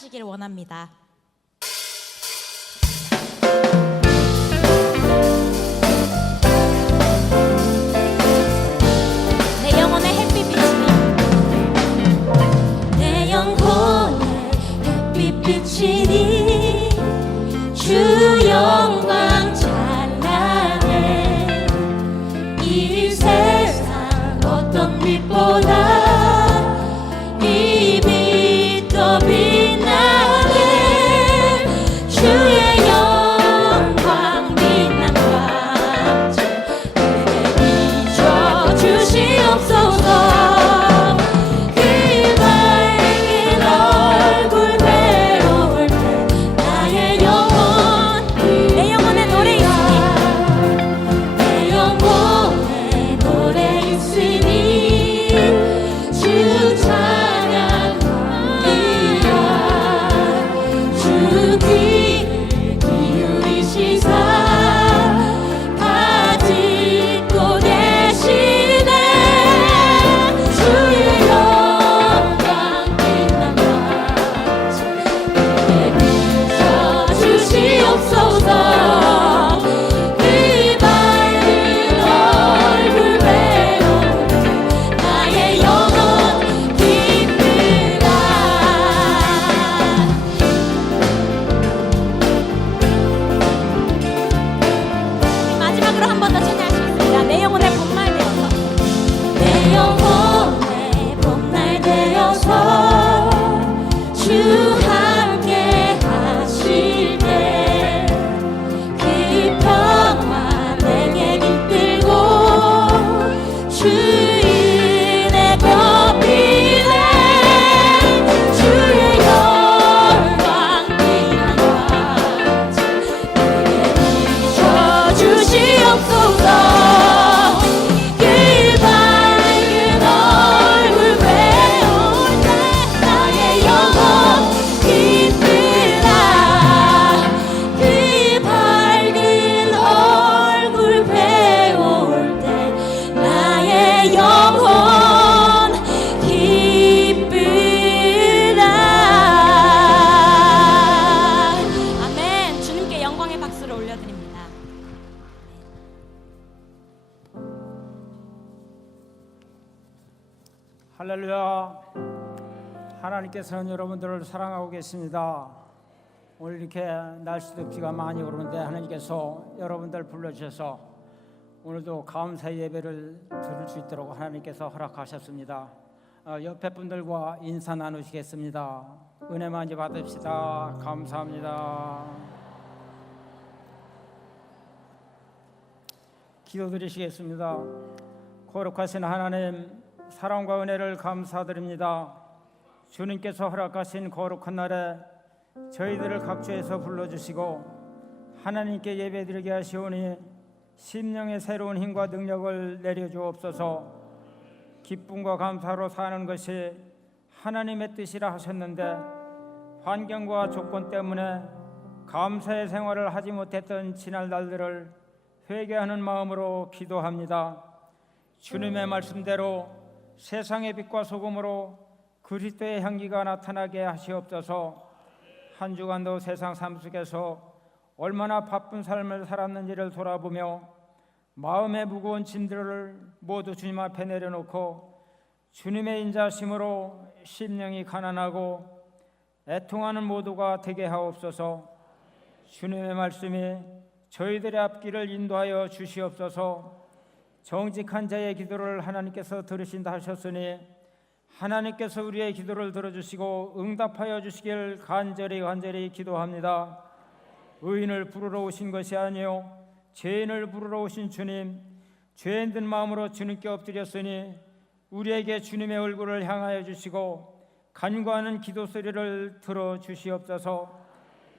찬양하시길 원합니다. 내 영혼의 햇빛이니 내 영혼의 햇빛이니 주 영광 찬란해 이 세상 어떤 빛보다 이 빛 더 빛나게 주의 영광 빛난 광채 내게 비춰 주시옵소서. 그 밝은 얼굴 배울 때 나의 영혼 내 영혼의 노래 있으니 내 영혼의 노래 있으니 주 찬양합니다. 주 귀를 기울이시사 가지고 계시네 주의 영광 빛난 광채 내게 비춰 주시옵소서. 그 밝은 얼굴 배울 때 나의 영혼 기쁘다. 마지막으로 한 번 더 찬양하시겠습니다. 내 영혼의 봄날 되어서 내 영혼의 봄날 되어서 주 함께 하실 때 그 평화 내게 깃들고 주 은혜 덮이네 주의 영광 빛난 광채 내게 비춰 주시옵소서. 그 밝은 얼굴 배울 때 나의 영혼 기쁘다. 그 밝은 얼굴 배울 때 나의 영혼 기쁘다. 아멘. 주님께 영광의 박수를 올려드립니다. 할렐루야. 하나님께서는 여러분들을 사랑하고 계십니다. 오늘 이렇게 날씨도 비가 많이 오는데 하나님께서 여러분들 불러주셔서 오늘도 감사 예배를 드릴 수 있도록 하나님께서 허락하셨습니다. 옆에 분들과 인사 나누시겠습니다. 은혜 많이 받읍시다. 감사합니다. 기도드리시겠습니다. 거룩하신 하나님, 사랑과 은혜를 감사드립니다. 주님께서 허락하신 거룩한 날에 저희들을 각주에서 불러주시고 하나님께 예배드리게 하시오니 심령의 새로운 힘과 능력을 내려주옵소서. 기쁨과 감사로 사는 것이 하나님의 뜻이라 하셨는데 환경과 조건 때문에 감사의 생활을 하지 못했던 지난 날들을 회개하는 마음으로 기도합니다. 주님의 말씀대로 세상의 빛과 소금으로 그리스도의 향기가 나타나게 하시옵소서. 한 주간도 세상 삶 속에서 얼마나 바쁜 삶을 살았는지를 돌아보며 마음의 무거운 짐들을 모두 주님 앞에 내려놓고 주님의 인자심으로 심령이 가난하고 애통하는 모두가 되게 하옵소서. 주님의 말씀이 저희들의 앞길을 인도하여 주시옵소서. 정직한 자의 기도를 하나님께서 들으신다 하셨으니 하나님께서 우리의 기도를 들어주시고 응답하여 주시길 간절히 기도합니다. 의인을 부르러 오신 것이 아니요 죄인을 부르러 오신 주님, 죄인된 마음으로 주님께 엎드렸으니 우리에게 주님의 얼굴을 향하여 주시고 간구하는 기도 소리를 들어주시옵소서.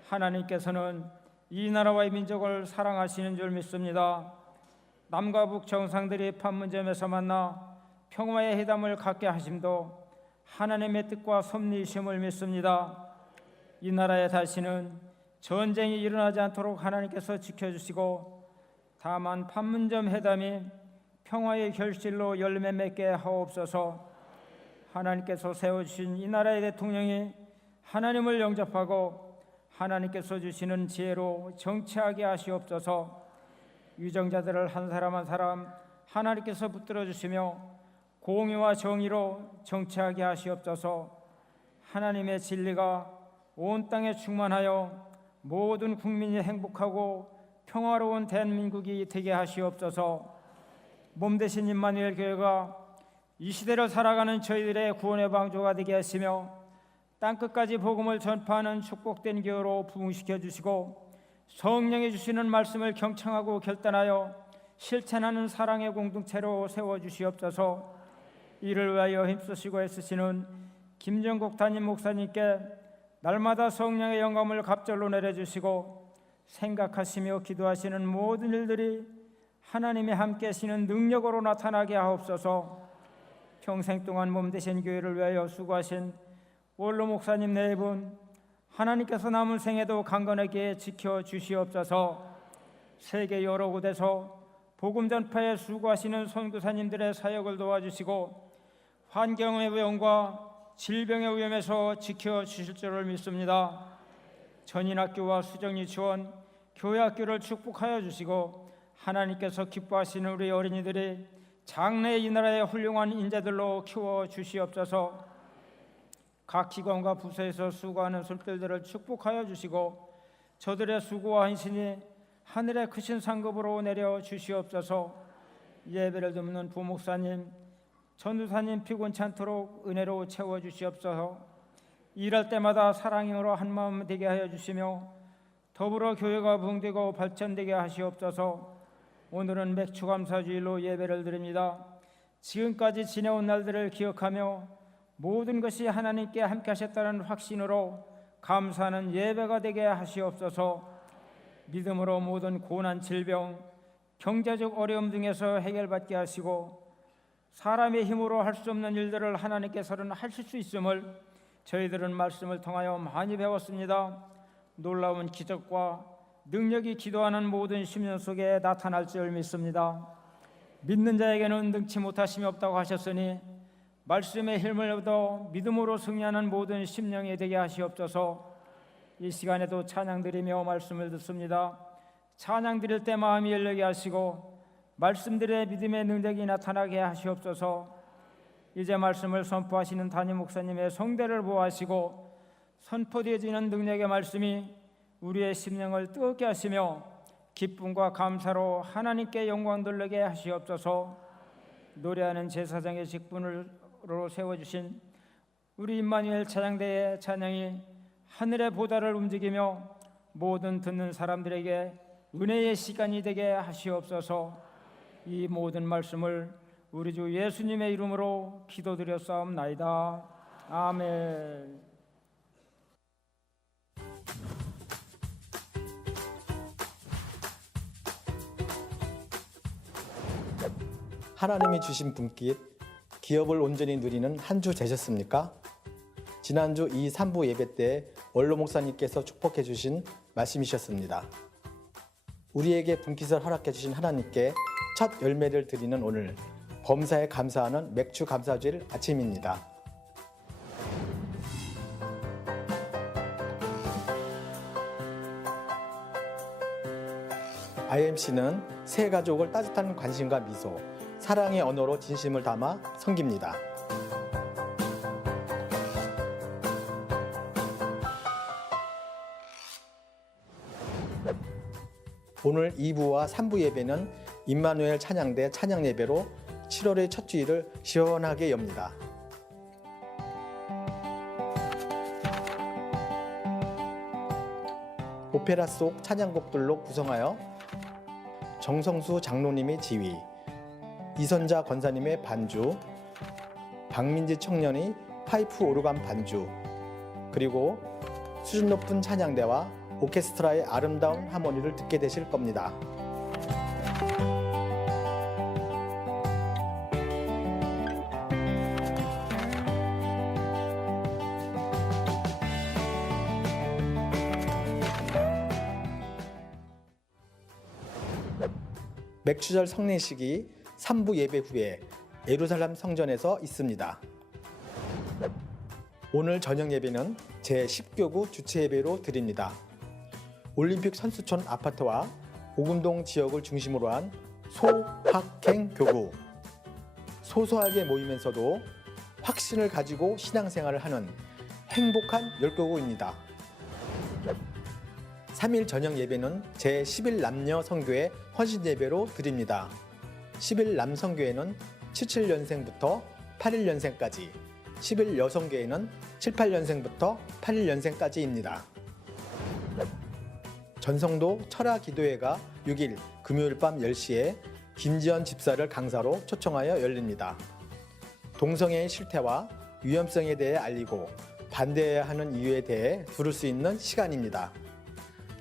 하나님께서는 이 나라와 이 민족을 사랑하시는 줄 믿습니다. 남과 북 정상들이 판문점에서 만나 평화의 회담을 갖게 하심도 하나님의 뜻과 섭리이심을 믿습니다. 이 나라에 다시는 전쟁이 일어나지 않도록 하나님께서 지켜주시고 다만 판문점 회담이 평화의 결실로 열매 맺게 하옵소서. 하나님께서 세워주신 이 나라의 대통령이 하나님을 영접하고 하나님께서 주시는 지혜로 정치하게 하시옵소서. 유정자들을 한 사람 한 사람 하나님께서 붙들어 주시며 공의와 정의로 정치하게 하시옵소서. 하나님의 진리가 온 땅에 충만하여 모든 국민이 행복하고 평화로운 대한민국이 되게 하시옵소서. 몸 대신 임마누엘 교회가 이 시대를 살아가는 저희들의 구원의 방주가 되게 하시며 땅끝까지 복음을 전파하는 축복된 교회로 부흥시켜 주시고 성령이 주시는 말씀을 경청하고 결단하여 실천하는 사랑의 공동체로 세워주시옵소서. 이를 위하여 힘쓰시고 애쓰시는 김정국 담임 목사님께 날마다 성령의 영감을 갑절로 내려주시고 생각하시며 기도하시는 모든 일들이 하나님이 함께 하시는 능력으로 나타나게 하옵소서. 평생 동안 몸 되신 교회를 위하여 수고하신 원로 목사님 네 분 하나님께서 남은 생에도 강건하게 지켜주시옵소서. 세계 여러 곳에서 복음 전파에 수고하시는 선교사님들의 사역을 도와주시고 환경의 위험과 질병의 위험에서 지켜주실 줄을 믿습니다. 전인학교와 수정유치원, 교회학교를 축복하여 주시고 하나님께서 기뻐하시는 우리 어린이들이 장래 이 나라의 훌륭한 인재들로 키워주시옵소서. 각 기관과 부서에서 수고하는 손길들을 축복하여 주시고 저들의 수고와 헌신이 하늘의 크신 상급으로 내려주시옵소서. 예배를 듣는 부목사님, 전도사님 피곤치 않도록 은혜로 채워주시옵소서. 일할 때마다 사랑으로 한마음 되게 하여 주시며 더불어 교회가 부흥되고 발전되게 하시옵소서. 오늘은 맥주감사주일로 예배를 드립니다. 지금까지 지내온 날들을 기억하며 모든 것이 하나님께 함께 하셨다는 확신으로 감사하는 예배가 되게 하시옵소서. 믿음으로 모든 고난, 질병, 경제적 어려움 등에서 해결받게 하시고 사람의 힘으로 할 수 없는 일들을 하나님께서는 하실 수 있음을 저희들은 말씀을 통하여 많이 배웠습니다. 놀라운 기적과 능력이 기도하는 모든 심령 속에 나타날 줄 믿습니다. 믿는 자에게는 능치 못하심이 없다고 하셨으니 말씀의 힘을 얻어 믿음으로 승리하는 모든 심령이 되게 하시옵소서. 이 시간에도 찬양 드리며 말씀을 듣습니다. 찬양 드릴 때 마음이 열리게 하시고 말씀들의 믿음의 능력이 나타나게 하시옵소서. 이제 말씀을 선포하시는 담임 목사님의 성대를 보호하시고 선포되어지는 능력의 말씀이 우리의 심령을 뜨겁게 하시며 기쁨과 감사로 하나님께 영광 돌리게 하시옵소서. 노래하는 제사장의 직분으로 세워주신 우리 임마누엘 찬양대의 찬양이 하늘의 보다를 움직이며 모든 듣는 사람들에게 은혜의 시간이 되게 하시옵소서. 이 모든 말씀을 우리 주 예수님의 이름으로 기도드렸사옵나이다. 아멘. 하나님이 주신 분깃, 기업을 온전히 누리는 한 주 되셨습니까? 지난주 이 3부 예배 때 원로 목사님께서 축복해 주신 말씀이셨습니다. 우리에게 분깃을 허락해 주신 하나님께 첫 열매를 드리는 오늘, 범사에 감사하는 맥주 감사주일 아침입니다. IMC는 새 가족을 따뜻한 관심과 미소, 사랑의 언어로 진심을 담아 섬깁니다. 오늘 2부와 3부 예배는 임마누엘 찬양대 찬양 예배로 7월의 첫 주일을 시원하게 엽니다. 오페라 속 찬양곡들로 구성하여 정성수 장로님의 지휘, 이선자 권사님의 반주, 박민지 청년의 파이프 오르간 반주, 그리고 수준 높은 찬양대와 오케스트라의 아름다운 하모니를 듣게 되실 겁니다. 맥주절 성례식이 3부 예배 후에 예루살렘 성전에서 있습니다. 오늘 저녁 예배는 제10교구 주최 예배로 드립니다. 올림픽 선수촌 아파트와 오금동 지역을 중심으로 한 소학행 교구, 소소하게 모이면서도 확신을 가지고 신앙생활을 하는 행복한 열교구입니다. 3일 저녁 예배는 제11 남녀 선교회 헌신 예배로 드립니다. 11 남선교회는 77년생부터 81년생까지, 11 여성교회는 78년생부터 81년생까지입니다. 전성도 철화기도회가 6일 금요일 밤 10시에 김지연 집사를 강사로 초청하여 열립니다. 동성애의 실태와 위험성에 대해 알리고 반대해야 하는 이유에 대해 들을 수 있는 시간입니다.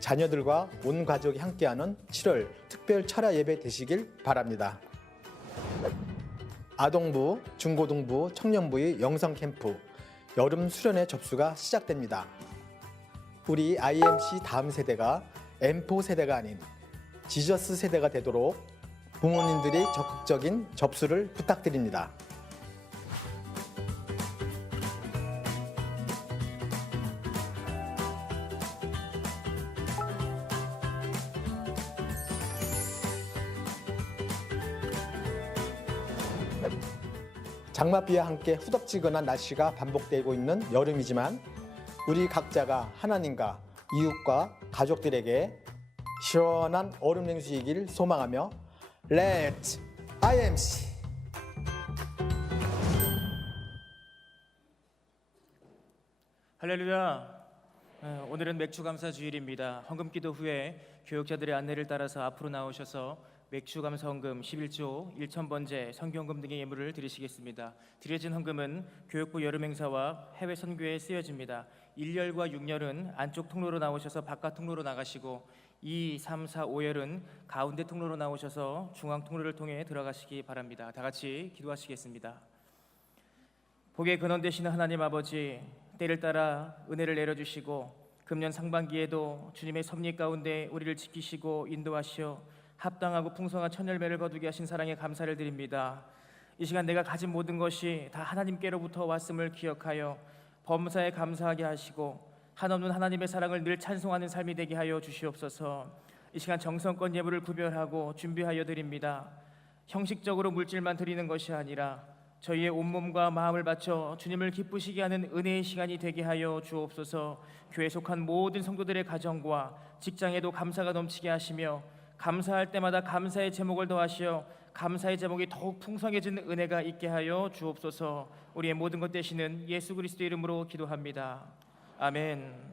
자녀들과 온 가족이 함께하는 7월 특별 철야 예배 되시길 바랍니다. 아동부, 중고등부, 청년부의 영성 캠프, 여름 수련회 접수가 시작됩니다. 우리 IMC 다음 세대가 M4 세대가 아닌 지저스 세대가 되도록 부모님들이 적극적인 접수를 부탁드립니다. 장맛비와 함께 후덥지근한 날씨가 반복되고 있는 여름이지만 우리 각자가 하나님과 이웃과 가족들에게 시원한 얼음 냉수이길 소망하며 Let's IMC! 할렐루야. 오늘은 맥주 감사 주일입니다. 헌금 기도 후에 교역자들의 안내를 따라서 앞으로 나오셔서 맥주 감사 헌금 11조 1,000번째 성경금 등의 예물을 드리시겠습니다. 드려진 헌금은 교육부 여름 행사와 해외 선교에 쓰여집니다. 1열과 6열은 안쪽 통로로 나오셔서 바깥 통로로 나가시고 2, 3, 4, 5열은 가운데 통로로 나오셔서 중앙 통로를 통해 들어가시기 바랍니다. 다 같이 기도하시겠습니다. 복의 근원 되시는 하나님 아버지, 때를 따라 은혜를 내려주시고 금년 상반기에도 주님의 섭리 가운데 우리를 지키시고 인도하시어 합당하고 풍성한 첫 열매를 거두게 하신 사랑에 감사를 드립니다. 이 시간 내가 가진 모든 것이 다 하나님께로부터 왔음을 기억하여 범사에 감사하게 하시고 한없는 하나님의 사랑을 늘 찬송하는 삶이 되게 하여 주시옵소서. 이 시간 정성껏 예물을 구별하고 준비하여 드립니다. 형식적으로 물질만 드리는 것이 아니라 저희의 온몸과 마음을 바쳐 주님을 기쁘시게 하는 은혜의 시간이 되게 하여 주옵소서. 교회에 속한 모든 성도들의 가정과 직장에도 감사가 넘치게 하시며 감사할 때마다 감사의 제목을 더하시어 감사의 제목이 더욱 풍성해지는 은혜가 있게 하여 주옵소서. 우리의 모든 것 되시는 예수 그리스도 이름으로 기도합니다. 아멘.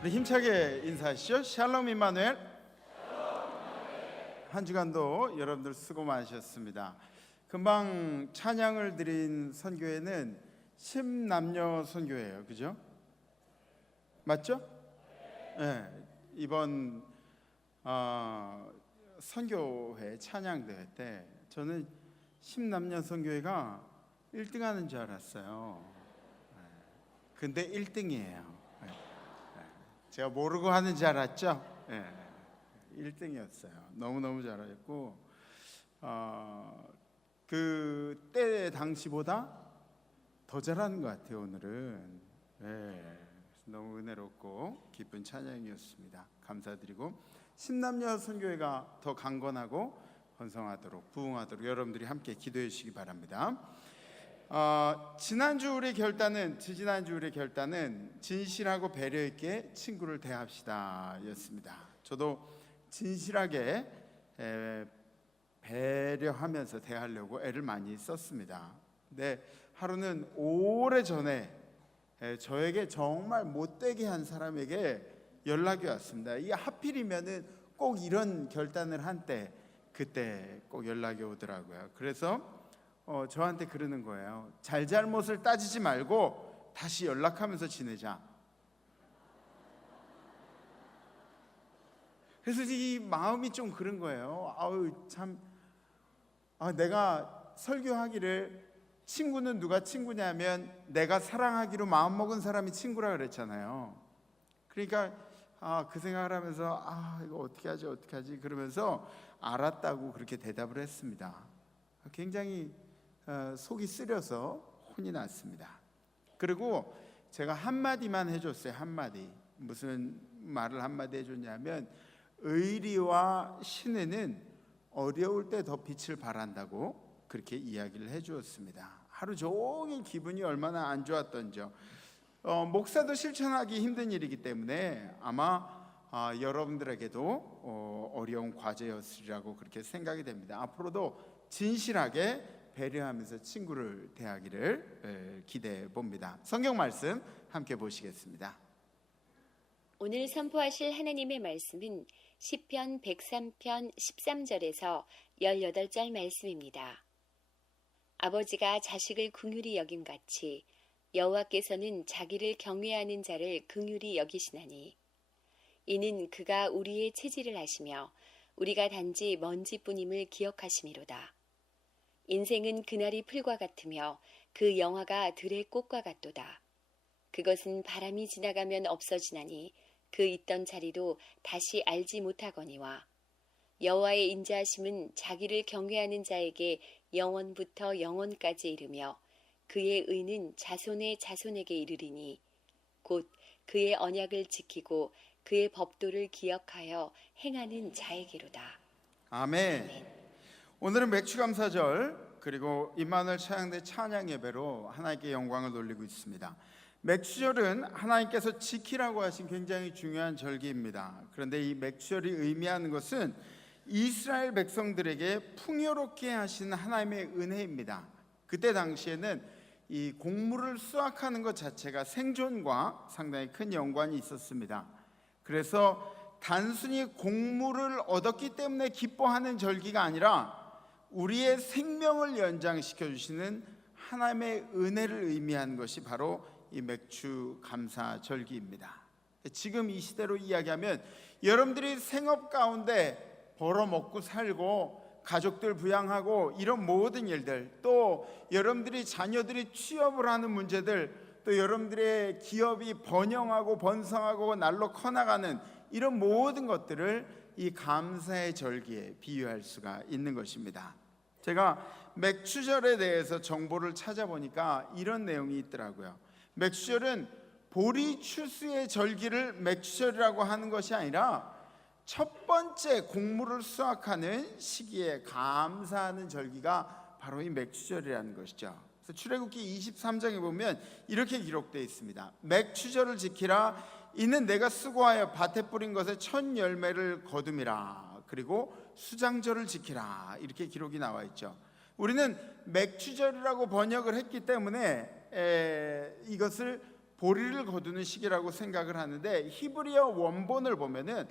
우리 힘차게 인사하시죠. 샬롬 임마누엘. 한 주간도 여러분들 수고 많으셨습니다. 금방 찬양을 드린 선교회는 10남녀 선교회예요. 그죠? 맞죠? 네, 이번 선교회 찬양대회 때 저는 10남녀 선교회가 1등 하는 줄 알았어요. 근데 1등이에요. 제가 모르고 하는 줄 알았죠? 1등이었어요. 너무너무 잘했고 그때 당시보다 더 잘하는 것 같아요. 오늘은 너무 은혜롭고 기쁜 찬양이었습니다. 감사드리고 신남녀 선교회가 더 강건하고 번성하도록 부흥하도록 여러분들이 함께 기도해 주시기 바랍니다. 지지난주 우리 결단은 진실하고 배려 있게 친구를 대합시다 였습니다. 저도 진실하게 배려하면서 대하려고 애를 많이 썼습니다. 근데 하루는 오래전에 저에게 정말 못되게 한 사람에게 연락이 왔습니다. 이게 하필이면은 꼭 이런 결단을 한 때 그때 꼭 연락이 오더라고요. 그래서 저한테 그러는 거예요. 잘잘못을 따지지 말고 다시 연락하면서 지내자. 그래서 이 마음이 좀 그런 거예요. 내가 설교하기를 친구는 누가 친구냐면 내가 사랑하기로 마음먹은 사람이 친구라 그랬잖아요. 그러니까 그 생각을 하면서 이거 어떻게 하지 그러면서 알았다고 그렇게 대답을 했습니다. 굉장히 속이 쓰려서 혼이 났습니다. 그리고 제가 한마디만 해줬어요. 한마디. 무슨 말을 한마디 해줬냐면 의리와 신의는 어려울 때 더 빛을 발한다고 그렇게 이야기를 해주었습니다. 하루 종일 기분이 얼마나 안 좋았던지요. 목사도 실천하기 힘든 일이기 때문에 아마 여러분들에게도 어려운 과제였으리라고 그렇게 생각이 됩니다. 앞으로도 진실하게 배려하면서 친구를 대하기를 기대해 봅니다. 성경 말씀 함께 보시겠습니다. 오늘 선포하실 하나님의 말씀은 시편 103편 13절에서 18절 말씀입니다. 아버지가 자식을 긍휼히 여김같이 여호와께서는 자기를 경외하는 자를 긍휼히 여기시나니 이는 그가 우리의 체질을 아시며 우리가 단지 먼지뿐임을 기억하심이로다. 인생은 그날이 풀과 같으며 그 영화가 들의 꽃과 같도다. 그것은 바람이 지나가면 없어지나니 그 있던 자리도 다시 알지 못하거니와 여호와의 인자하심은 자기를 경외하는 자에게 영원부터 영원까지 이르며 그의 의는 자손의 자손에게 이르리니 곧 그의 언약을 지키고 그의 법도를 기억하여 행하는 자에게로다. 아멘. 오늘은 맥주감사절 그리고 임마누엘 찬양대 찬양 예배로 하나님께 영광을 돌리고 있습니다. 맥주절은 하나님께서 지키라고 하신 굉장히 중요한 절기입니다. 그런데 이 맥주절이 의미하는 것은 이스라엘 백성들에게 풍요롭게 하신 하나님의 은혜입니다. 그때 당시에는 이 곡물을 수확하는 것 자체가 생존과 상당히 큰 연관이 있었습니다. 그래서 단순히 곡물을 얻었기 때문에 기뻐하는 절기가 아니라 우리의 생명을 연장시켜 주시는 하나님의 은혜를 의미하는 것이 바로 이 맥주 감사 절기입니다. 지금 이 시대로 이야기하면 여러분들이 생업 가운데 벌어먹고 살고 가족들 부양하고 이런 모든 일들, 또 여러분들이 자녀들이 취업을 하는 문제들, 또 여러분들의 기업이 번영하고 번성하고 날로 커나가는 이런 모든 것들을 이 감사의 절기에 비유할 수가 있는 것입니다. 제가 맥주절에 대해서 정보를 찾아보니까 이런 내용이 있더라고요. 맥주절은 보리추수의 절기를 맥주절이라고 하는 것이 아니라 첫 번째 곡물을 수확하는 시기에 감사하는 절기가 바로 이 맥주절이라는 것이죠. 그래서 출애굽기 23장에 보면 이렇게 기록되어 있습니다. 맥주절을 지키라. 이는 내가 수고하여 밭에 뿌린 것의 첫 열매를 거둠이라. 그리고 수장절을 지키라. 이렇게 기록이 나와 있죠. 우리는 맥주절이라고 번역을 했기 때문에 이것을 보리를 거두는 시기라고 생각을 하는데 히브리어 원본을 보면은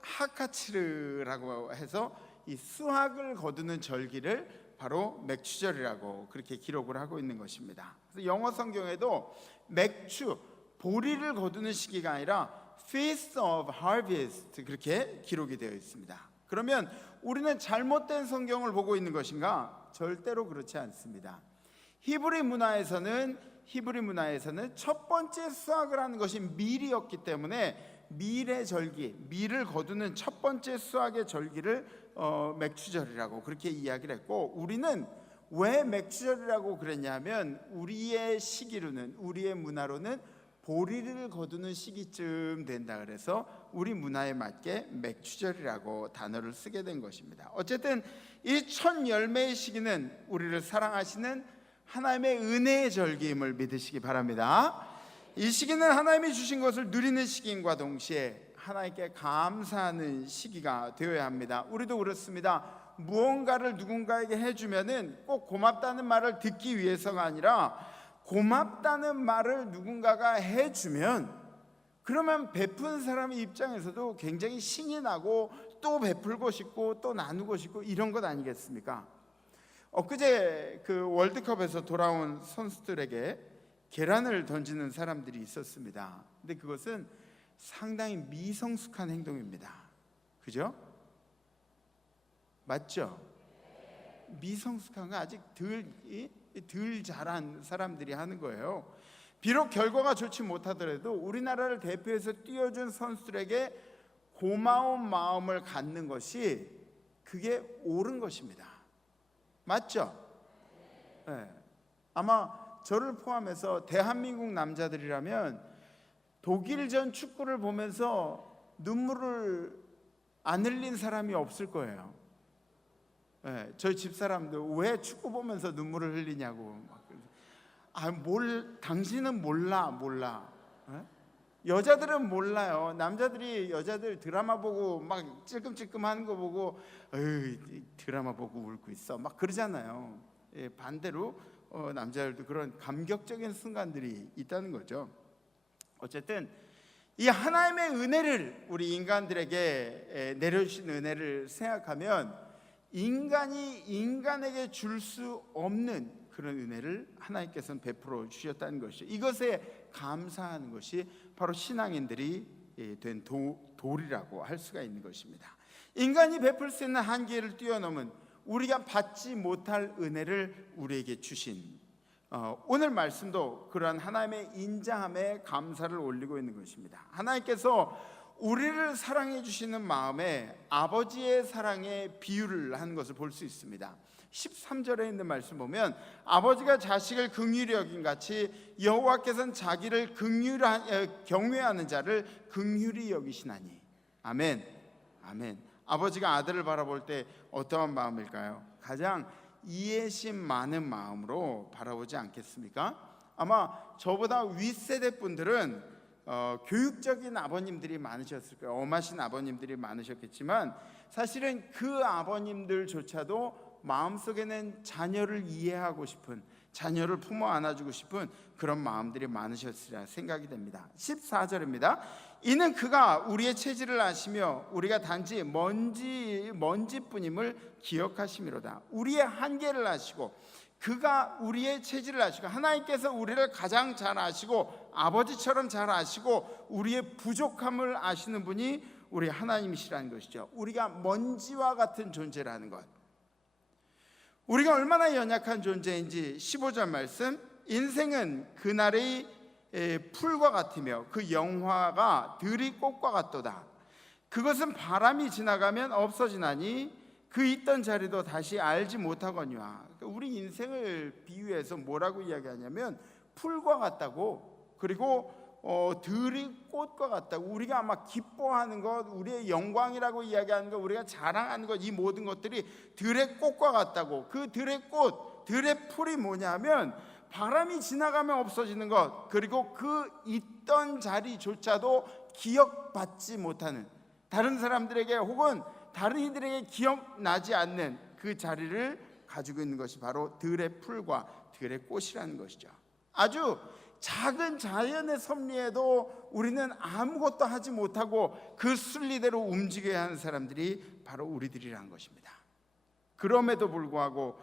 하카치르라고 해서 이 수확을 거두는 절기를 바로 맥추절이라고 그렇게 기록을 하고 있는 것입니다. 그래서 영어 성경에도 맥추, 보리를 거두는 시기가 아니라 Feast of Harvest 그렇게 기록이 되어 있습니다. 그러면 우리는 잘못된 성경을 보고 있는 것인가? 절대로 그렇지 않습니다. 히브리 문화에서는 첫 번째 수확을 하는 것이 밀이었기 때문에 밀의 절기, 밀을 거두는 첫 번째 수확의 절기를 맥추절이라고 그렇게 이야기를 했고, 우리는 왜 맥추절이라고 그랬냐면 우리의 시기로는, 우리의 문화로는 보리를 거두는 시기쯤 된다 그래서 우리 문화에 맞게 맥추절이라고 단어를 쓰게 된 것입니다. 어쨌든 이 첫 열매의 시기는 우리를 사랑하시는 하나님의 은혜의 절기임을 믿으시기 바랍니다. 이 시기는 하나님이 주신 것을 누리는 시기임과 동시에 하나님께 감사하는 시기가 되어야 합니다. 우리도 그렇습니다. 무언가를 누군가에게 해주면은 꼭 고맙다는 말을 듣기 위해서가 아니라 고맙다는 말을 누군가가 해주면 그러면 베푼 사람의 입장에서도 굉장히 신이 나고 또 베풀고 싶고 또 나누고 싶고 이런 것 아니겠습니까? 엊그제 그 월드컵에서 돌아온 선수들에게 계란을 던지는 사람들이 있었습니다. 근데 그것은 상당히 미성숙한 행동입니다. 그죠? 맞죠? 미성숙한 거 아직 덜 자란 사람들이 하는 거예요. 비록 결과가 좋지 못하더라도 우리나라를 대표해서 뛰어준 선수들에게 고마운 마음을 갖는 것이 그게 옳은 것입니다. 맞죠? 네. 아마 저를 포함해서 대한민국 남자들이라면 독일전 축구를 보면서 눈물을 안 흘린 사람이 없을 거예요. 네, 저희 집사람도 왜 축구 보면서 눈물을 흘리냐고. 당신은 몰라. 네? 여자들은 몰라요. 남자들이 여자들 드라마 보고 막 찔끔찔끔 하는 거 보고 드라마 보고 울고 있어 막 그러잖아요. 예, 반대로 남자들도 그런 감격적인 순간들이 있다는 거죠. 어쨌든 이 하나님의 은혜를 우리 인간들에게 내려주신 은혜를 생각하면 인간이 인간에게 줄 수 없는 그런 은혜를 하나님께서는 베풀어 주셨다는 것이죠. 이것에 감사하는 것이 바로 신앙인들이 된 도리라고 할 수가 있는 것입니다. 인간이 베풀 수 있는 한계를 뛰어넘은 우리가 받지 못할 은혜를 우리에게 주신 오늘 말씀도 그러한 하나님의 인자함에 감사를 올리고 있는 것입니다. 하나님께서 우리를 사랑해 주시는 마음에 아버지의 사랑에 비유를 한 것을 볼 수 있습니다. 13절에 있는 말씀 보면 아버지가 자식을 긍휼히 여긴 같이 여호와께서는 자기를 경외하는 자를 긍휼히 여기시나니. 아멘. 아멘. 아버지가 아들을 바라볼 때 어떠한 마음일까요? 가장 이해심 많은 마음으로 바라보지 않겠습니까? 아마 저보다 윗세대 분들은 교육적인 아버님들이 많으셨을 거예요. 엄하신 아버님들이 많으셨겠지만 사실은 그 아버님들조차도 마음속에는 자녀를 이해하고 싶은, 자녀를 품어 안아주고 싶은 그런 마음들이 많으셨으리라 생각이 됩니다. 14절입니다. 이는 그가 우리의 체질을 아시며 우리가 단지 먼지뿐임을 기억하심이로다. 우리의 한계를 아시고 그가 우리의 체질을 아시고 하나님께서 우리를 가장 잘 아시고 아버지처럼 잘 아시고 우리의 부족함을 아시는 분이 우리 하나님이시라는 것이죠. 우리가 먼지와 같은 존재라는 것, 우리가 얼마나 연약한 존재인지 15절 말씀, 인생은 그날의 풀과 같으며 그 영화가 들이 꽃과 같도다. 그것은 바람이 지나가면 없어지나니 그 있던 자리도 다시 알지 못하거니와. 우리 인생을 비유해서 뭐라고 이야기하냐면 풀과 같다고, 그리고 들이 꽃과 같다고. 우리가 아마 기뻐하는 것, 우리의 영광이라고 이야기하는 것, 우리가 자랑하는 것, 이 모든 것들이 들의 꽃과 같다고. 그 들의 꽃, 들의 풀이 뭐냐면 바람이 지나가면 없어지는 것, 그리고 그 있던 자리조차도 기억받지 못하는, 다른 사람들에게 혹은 다른 이들에게 기억나지 않는 그 자리를 가지고 있는 것이 바로 들의 풀과 들의 꽃이라는 것이죠. 아주 작은 자연의 섭리에도 우리는 아무것도 하지 못하고 그 순리대로 움직여야 하는 사람들이 바로 우리들이라는 것입니다. 그럼에도 불구하고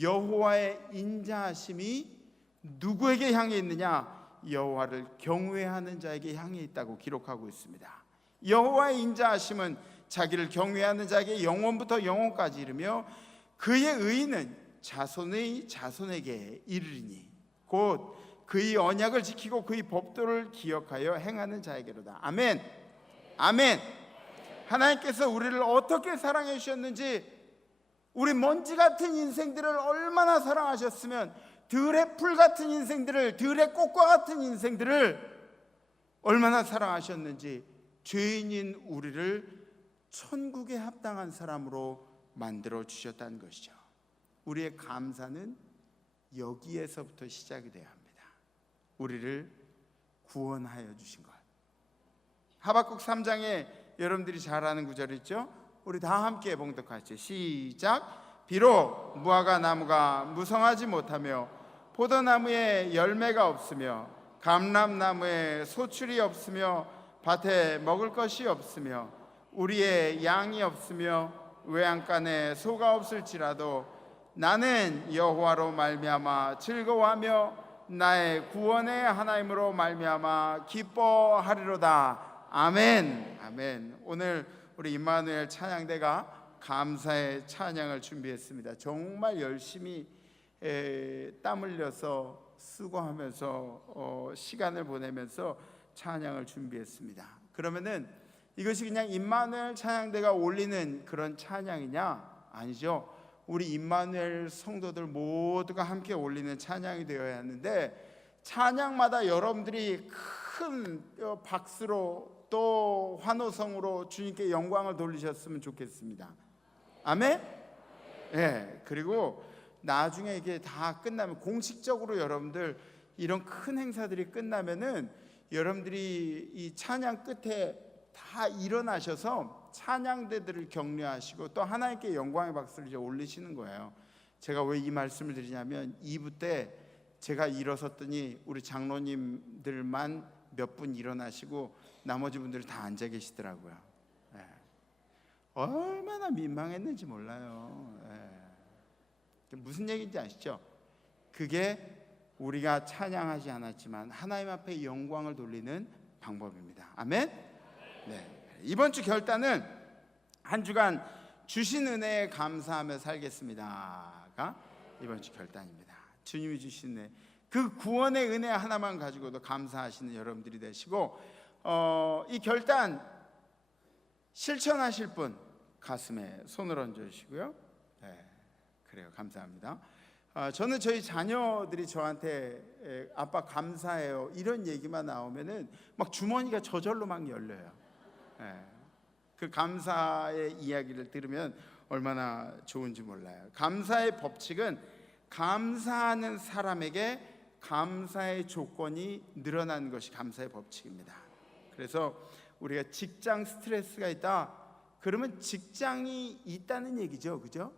여호와의 인자하심이 누구에게 향해 있느냐? 여호와를 경외하는 자에게 향해 있다고 기록하고 있습니다. 여호와의 인자하심은 자기를 경외하는 자에게 영원부터 영원까지 이르며 그의 의는 자손의 자손에게 이르리니 곧 그의 언약을 지키고 그의 법도를 기억하여 행하는 자에게로다. 아멘. 아멘. 하나님께서 우리를 어떻게 사랑해 주셨는지, 우리 먼지 같은 인생들을 얼마나 사랑하셨으면 들의 풀 같은 인생들을, 들의 꽃과 같은 인생들을 얼마나 사랑하셨는지 죄인인 우리를 천국에 합당한 사람으로 만들어 주셨다는 것이죠. 우리의 감사는 여기에서부터 시작이 돼야 합니다. 우리를 구원하여 주신 것. 하박국 3장에 여러분들이 잘 아는 구절 있죠? 우리 다 함께 봉독하시죠. 시작. 비록 무화과 나무가 무성하지 못하며 포도나무에 열매가 없으며 감람나무에 소출이 없으며 밭에 먹을 것이 없으며 우리의 양이 없으며 외양간에 소가 없을지라도 나는 여호와로 말미암아 즐거워하며 나의 구원의 하나님으로 말미암아 기뻐하리로다. 아멘. 아멘. 오늘 우리 임마누엘 찬양대가 감사의 찬양을 준비했습니다. 정말 열심히 땀 흘려서 수고하면서 시간을 보내면서 찬양을 준비했습니다. 그러면은 이것이 그냥 임마누엘 찬양대가 올리는 그런 찬양이냐? 아니죠. 우리 임마누엘 성도들 모두가 함께 올리는 찬양이 되어야 하는데, 찬양마다 여러분들이 큰 박수로 또 환호성으로 주님께 영광을 돌리셨으면 좋겠습니다. 아멘? 예. 그리고 나중에 이게 다 끝나면 공식적으로 여러분들 이런 큰 행사들이 끝나면은 여러분들이 이 찬양 끝에 다 일어나셔서 찬양대들을 격려하시고 또 하나님께 영광의 박수를 이제 올리시는 거예요. 제가 왜 이 말씀을 드리냐면 2부 때 제가 일어섰더니 우리 장로님들만 몇 분 일어나시고 나머지 분들이 다 앉아 계시더라고요. 예. 얼마나 민망했는지 몰라요. 예. 무슨 얘기인지 아시죠? 그게 우리가 찬양하지 않았지만 하나님 앞에 영광을 돌리는 방법입니다. 아멘? 네. 이번 주 결단은 한 주간 주신 은혜에 감사하며 살겠습니다가 이번 주 결단입니다. 주님이 주신 은혜, 그 구원의 은혜 하나만 가지고도 감사하시는 여러분들이 되시고, 이 결단 실천하실 분 가슴에 손을 얹어 주시고요. 네, 그래요. 감사합니다. 저는 저희 자녀들이 저한테 아빠 감사해요 이런 얘기만 나오면은 막 주머니가 저절로 막 열려요. 그 감사의 이야기를 들으면 얼마나 좋은지 몰라요. 감사의 법칙은 감사하는 사람에게 감사의 조건이 늘어나는 것이 감사의 법칙입니다. 그래서 우리가 직장 스트레스가 있다 그러면 직장이 있다는 얘기죠, 그죠?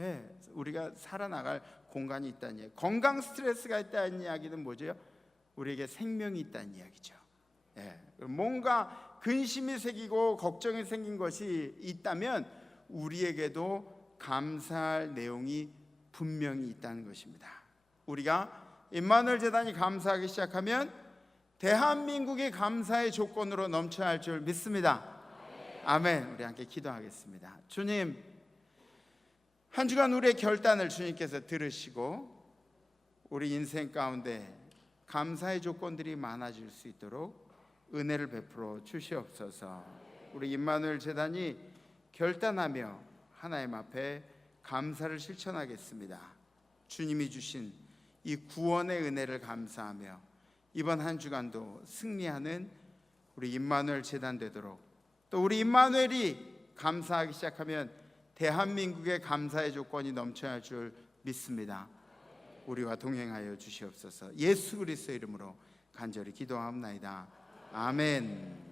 예, 우리가 살아나갈 공간이 있다는 얘기. 건강 스트레스가 있다는 이야기는 뭐죠? 우리에게 생명이 있다는 이야기죠. 예, 뭔가 근심이 생기고 걱정이 생긴 것이 있다면 우리에게도 감사할 내용이 분명히 있다는 것입니다. 우리가 임마누엘 재단이 감사하기 시작하면 대한민국이 감사의 조건으로 넘쳐야 할 줄 믿습니다. 아멘. 우리 함께 기도하겠습니다. 주님, 한 주간 우리의 결단을 주님께서 들으시고 우리 인생 가운데 감사의 조건들이 많아질 수 있도록 은혜를 베풀어 주시옵소서. 우리 임마누엘 재단이 결단하며 하나님 앞에 감사를 실천하겠습니다. 주님이 주신 이 구원의 은혜를 감사하며 이번 한 주간도 승리하는 우리 임마누엘 재단 되도록, 또 우리 임마누엘이 감사하기 시작하면 대한민국의 감사의 조건이 넘쳐야 할 줄 믿습니다. 우리와 동행하여 주시옵소서. 예수 그리스도의 이름으로 간절히 기도하옵나이다. 아멘.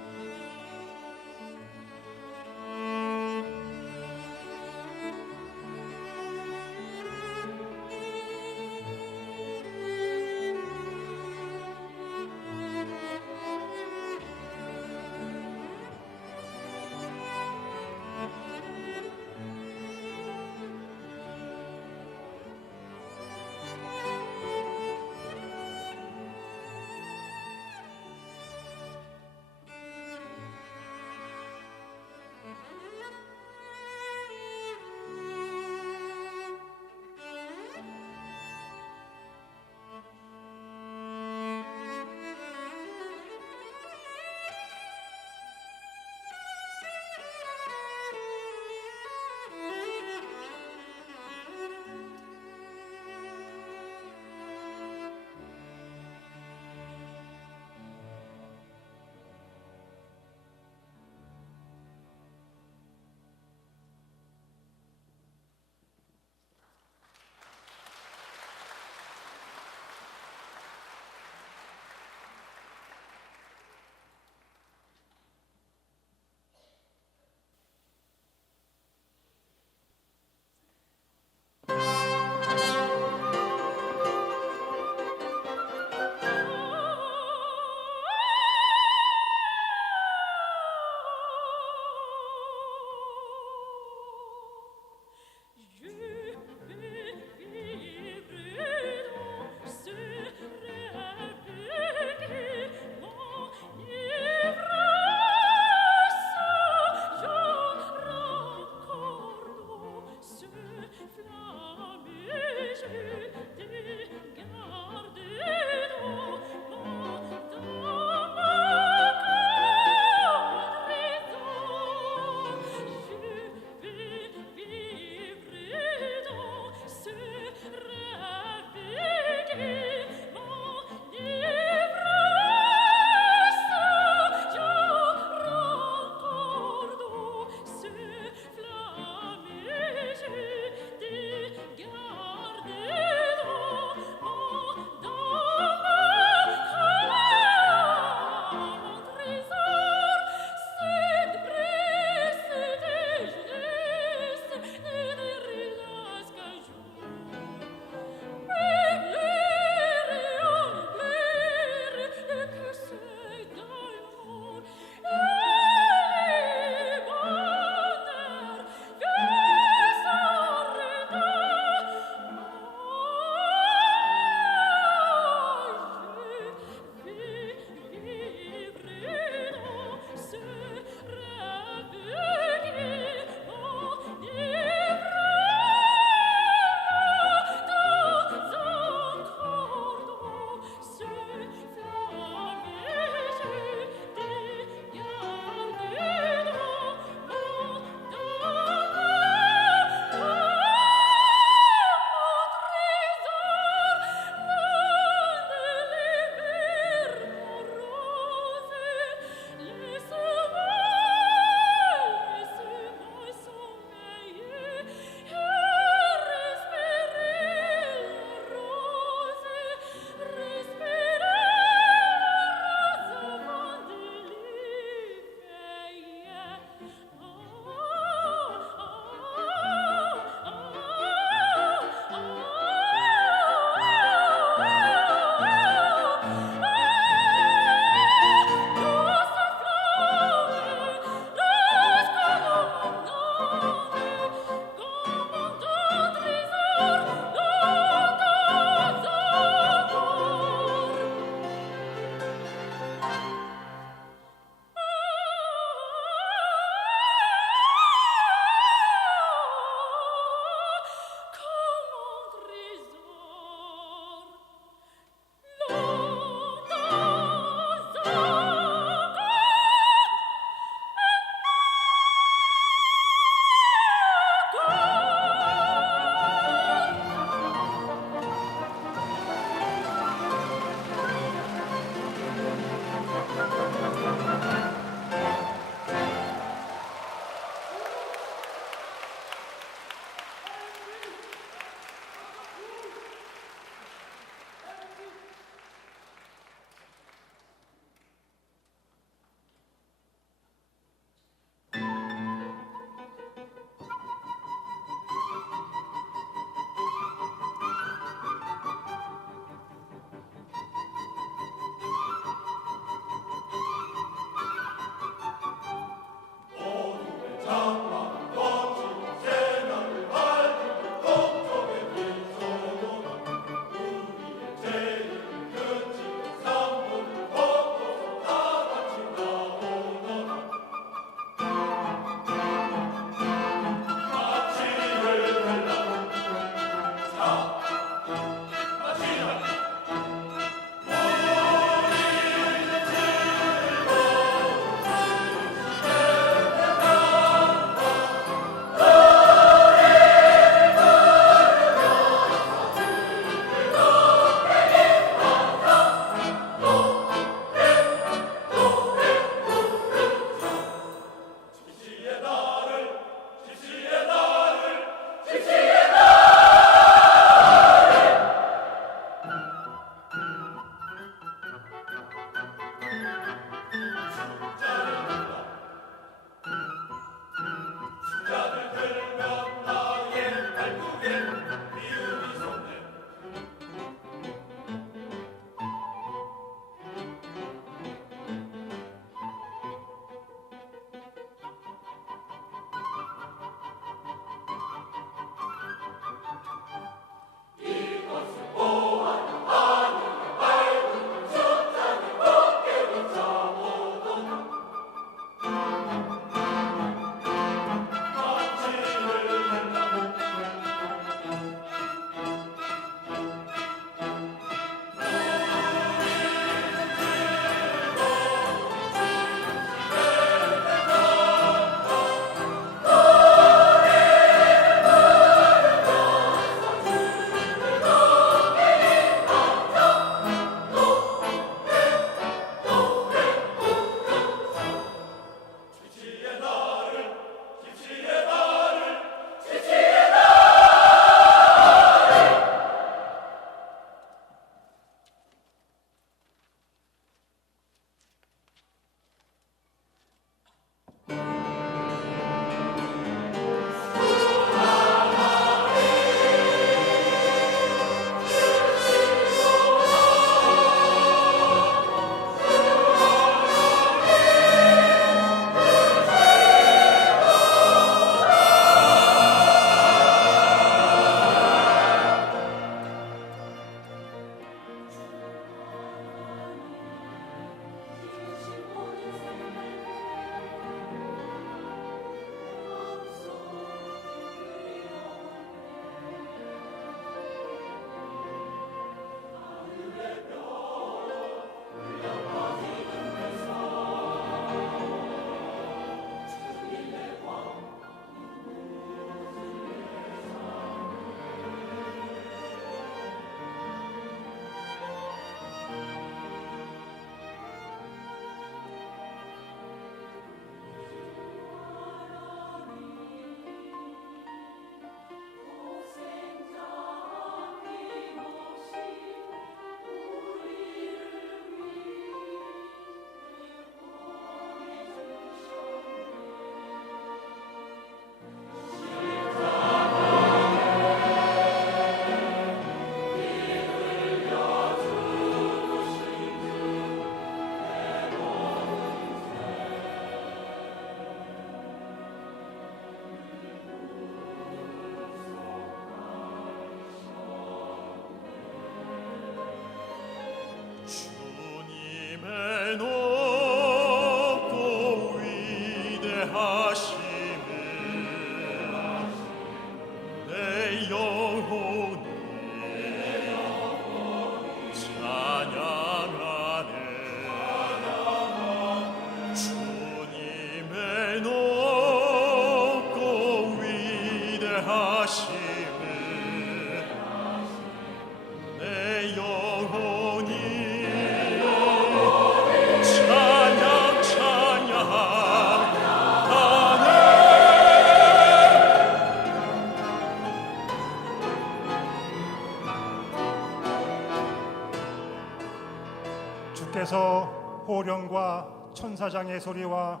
천사장의 소리와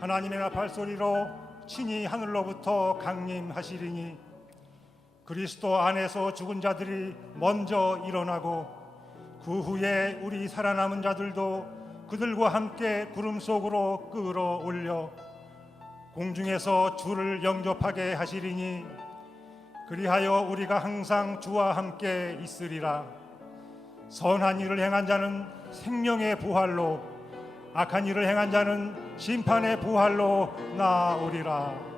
하나님의 나팔 소리로 친히 하늘로부터 강림하시리니 그리스도 안에서 죽은 자들이 먼저 일어나고 그 후에 우리 살아남은 자들도 그들과 함께 구름 속으로 끌어올려 공중에서 주를 영접하게 하시리니 그리하여 우리가 항상 주와 함께 있으리라. 선한 일을 행한 자는 생명의 부활로, 악한 일을 행한 자는 심판의 부활로 나아오리라.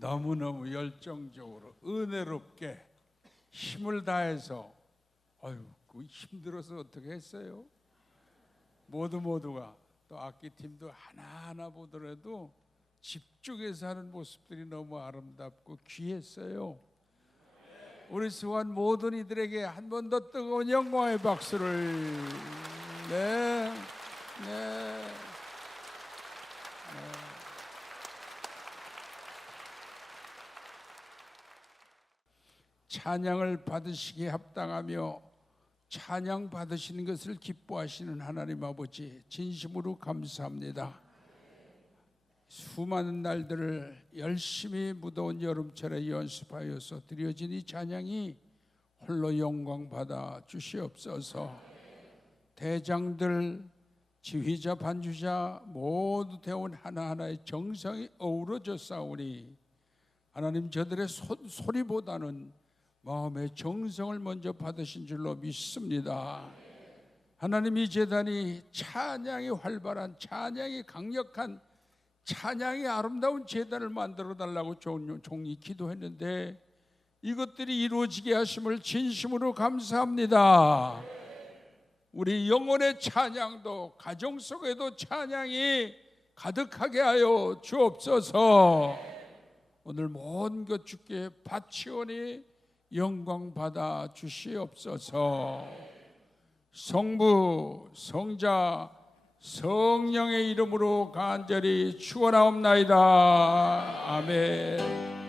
너무너무 열정적으로 은혜롭게 힘을 다해서 그 힘들어서 어떻게 했어요? 모두가 또 악기팀도 하나하나 보더라도 집중해서 하는 모습들이 너무 아름답고 귀했어요. 우리 수고한 모든 이들에게 한 번 더 뜨거운 영광의 박수를. 네. 찬양을 받으시기에 합당하며 찬양 받으시는 것을 기뻐하시는 하나님 아버지, 진심으로 감사합니다. 수많은 날들을 열심히 무더운 여름철에 연습하여서 드려진 이 찬양이 홀로 영광 받아 주시옵소서. 대장들, 지휘자, 반주자 모두 대원 하나하나의 정성이 어우러져 싸우니 하나님, 저들의 소리보다는 마음의 정성을 먼저 받으신 줄로 믿습니다. 하나님, 이 제단이 찬양이 활발한, 찬양이 강력한, 찬양이 아름다운 제단을 만들어 달라고 종이 기도했는데 이것들이 이루어지게 하심을 진심으로 감사합니다. 우리 영혼의 찬양도, 가정 속에도 찬양이 가득하게 하여 주옵소서. 오늘 모든 것 주께 바치오니 영광 받아 주시옵소서. 성부, 성자, 성령의 이름으로 간절히 축원하옵나이다. 아멘.